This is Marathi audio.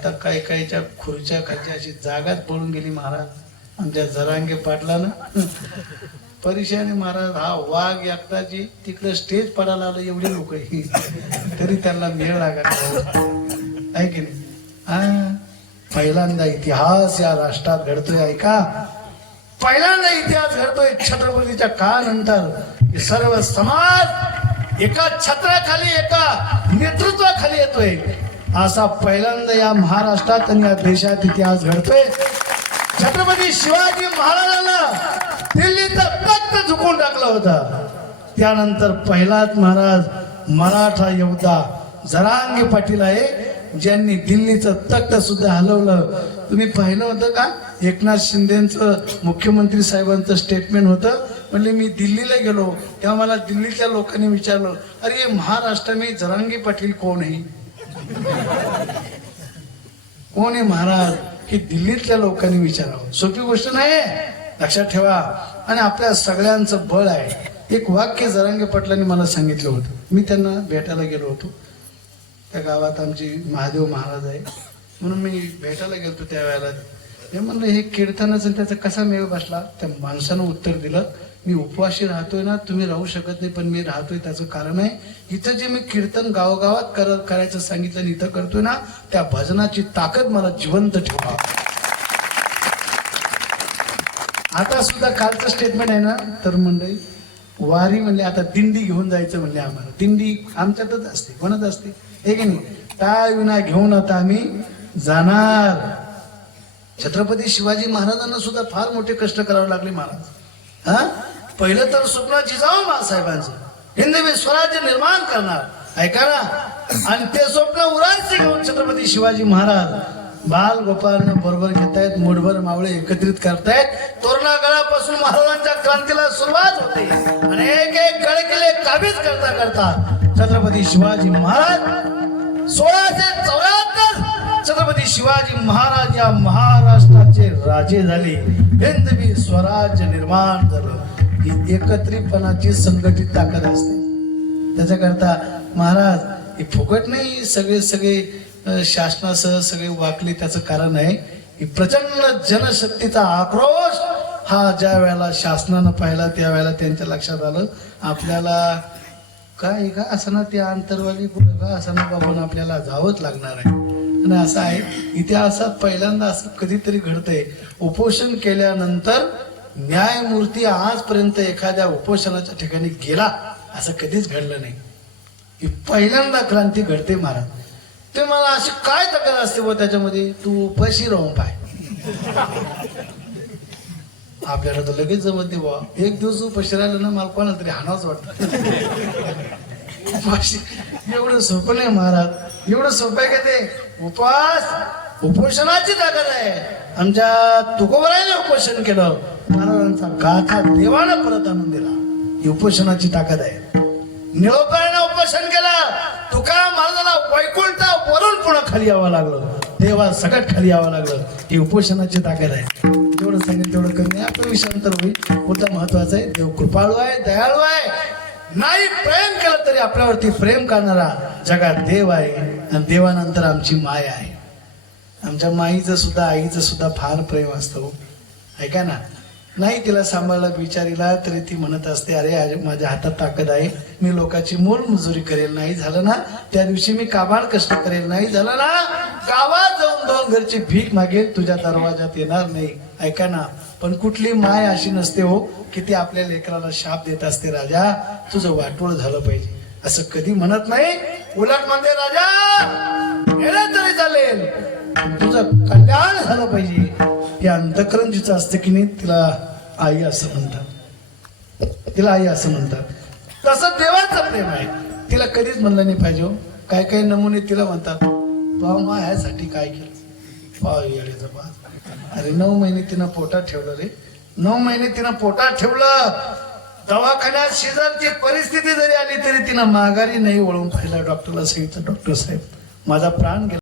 आता काही काहीच्या खुर्च्या खालच्या अशी जागाच पडून गेली महाराज. आमच्या जरांगे पाटलानं. परिशाने महाराज हा वाघ एकदाची तिकडे स्टेज पडायला आलं एवढी लोक तरी त्यांना मेळ लागायला आहे की नाही? हा पहिल्यांदा इतिहास या राष्ट्रात घडतोय ऐका पहिल्यांदा इतिहास घडतोय छत्रपतीच्या काळानंतर. हे सर्व समाज एका छत्राखाली एका नेतृत्वाखाली येतोय. असा पहिल्यांदा या महाराष्ट्रात आणि या देशात इतिहास घडतोय. छत्रपती शिवाजी महाराजांना दिल्लीचा तख्त झुकून टाकला होता. त्यानंतर पहिलाच महाराज मराठा योद्धा जरांगी पाटील आहे ज्यांनी दिल्लीचं तख्त सुद्धा हलवलं. तुम्ही पाहिलं होतं का? एकनाथ शिंदेचं मुख्यमंत्री साहेबांचं स्टेटमेंट होतं. म्हणजे मी दिल्लीला गेलो. तेव्हा मला दिल्लीच्या लोकांनी विचारलं अरे महाराष्ट्र मी जरांगी पाटील कोण आहे? कोण आहे महाराज? हे दिल्लीतल्या लोकांनी विचारावं. सोपी गोष्ट नाही लक्षात ठेवा. आणि आपल्या सगळ्यांचं बळ आहे. एक वाक्य जरांगे पाटलांनी मला सांगितलं होतं. मी त्यांना भेटायला गेलो होतो. त्या गावात आमची महादेव महाराज आहे. म्हणून मी भेटायला गेलो त्या वेळेला मी म्हणलं हे कीर्तनाचं त्याचा कसा मेळ बसला? त्या माणसानं उत्तर दिलं मी उपवाशी राहतोय ना तुम्ही राहू शकत नाही पण मी राहतोय त्याचं कारण आहे. इथं जे मी कीर्तन गावोगावात कर करायचं सांगितलं आणि इथं करतोय ना त्या भजनाची ताकद मला जिवंत ठेवा. आता सुद्धा कालचं स्टेटमेंट आहे ना तर मंडळी वारी म्हणले आता दिंडी घेऊन जायचं म्हणले आम्हाला. दिंडी आमच्यातच असते कोणाच असते? हे की नाही टाळ विना घेऊन आता आम्ही जाणार. छत्रपती शिवाजी महाराजांना सुद्धा फार मोठे कष्ट करावे लागले महाराज. हा? पहिलं तर स्वप्न जिजाऊ महासाहेबांचं हिंदवी स्वराज्य निर्माण करणार. ऐका ना? आणि ते स्वप्न उरांचे घेऊन छत्रपती शिवाजी महाराज बाल गोपाळनं बरोबर घेतायत मुठभर मावळे एकत्रित करतायत. तोरणा गळापासून महाराजांच्या क्रांतीला सुरुवात होते. आणि एक एक गळे किल्ले काबीज करता करता छत्रपती शिवाजी महाराज सोळाशे चौऱ्याहत्तर छत्रपती शिवाजी महाराज या महाराष्ट्राचे राजे झाले. हिंदवी स्वराज्य निर्माण झालं. ही एकत्रितपणाची संघटित ताकद असते. त्याच्याकरता महाराज हे फुकट नाही सगळे सगळे शासनासह सगळे वाकले त्याचं कारण आहे की प्रचंड जनशक्तीचा आक्रोश हा ज्या वेळेला शासनानं पाहिला त्या वेळेला त्यांच्या लक्षात आलं. आपल्याला काय का असं ना त्या अंतरवाली कुठं का असं ना बाबून आपल्याला जावंच लागणार आहे. आणि असं आहे इतिहासात पहिल्यांदा असं कधीतरी घडतंय. उपोषण केल्यानंतर न्यायमूर्ती आजपर्यंत एखाद्या उपोषणाच्या ठिकाणी गेला असं कधीच घडलं नाही. ही पहिल्यांदा क्रांती घडते महाराज. ते मला अशी काय तक्रार असते व त्याच्यामध्ये? तू उपाशी राहून पाय. आपल्याला तर लगेच जमत नाही बुवा. एक दिवस उपाशी राहिलं ना मला कोणाला तरी हाणावंच वाटतं. एवढं सोपं नाही महाराज. एवढं सोपं आहे का ते? उपवास उपोषणाची ताकद आहे. आमच्या तुकोबराने उपोषण केलं. महाराजांचा गाथा देवानं परत आणून दिला. ही उपोषणाची ताकद आहे. निळोपायानं उपोषण केलं. तुकाराम महाराजाला वैकुंठा वरून पुन्हा खाली यावं लागलं. देवा सगळ्यात खाली यावं लागलं. ही उपोषणाची ताकद आहे. तेवढं सांगेल तेवढं कमी आपलं विषयांतर होईल. पुढचा महत्वाचं आहे. देव कृपाळू आहे दयाळू आहे. नाही प्रेम केलं तरी आपल्यावरती प्रेम करणारा जगात देव आहे. आणि देवानंतर आमची माय आहे. आमच्या माईचं सुद्धा आईचं सुद्धा फार प्रेम असतं हो. ऐका ना? नाही तिला सांभाळला विचारीला तरी ती म्हणत असते अरे आज माझ्या हातात ताकद आहे. मी लोकांची मोल मजुरी करेल. नाही झालं ना त्या दिवशी मी काबाड कष्ट करेल. नाही झालं ना गावात जाऊन दोन घरची भीक मागेल. तुझ्या दरवाजात येणार नाही. ऐका ना? पण कुठली माय अशी नसते हो की ती आपल्या लेकराला शाप देत असते राजा तुझं वाटोळ झालं पाहिजे. असं कधी म्हणत नाही. उलट म्हणते राजा गेलं तरी चालेल. तुझं कल्याण झालं पाहिजे. हे अंतकरण जिचं असतं की नाही तिला आई असं म्हणतात. तिला आई असं म्हणतात. तसं देवाचं प्रेम आहे. तिला कधीच म्हणलं नाही पाहिजे हो. काय काय नमुने तिला म्हणतात. पाव माझ्यासाठी काय केलं? पाव बा अरे नऊ महिने तिनं पोटात ठेवलं रे. नऊ महिने तिनं पोटात ठेवलं. दवाखान्यात शेजारची परिस्थिती जरी आली तरी तिनं माघारी नाही वळून पाहिला डॉक्टरला सांगितलं डॉक्टर साहेब माझा प्राण गेला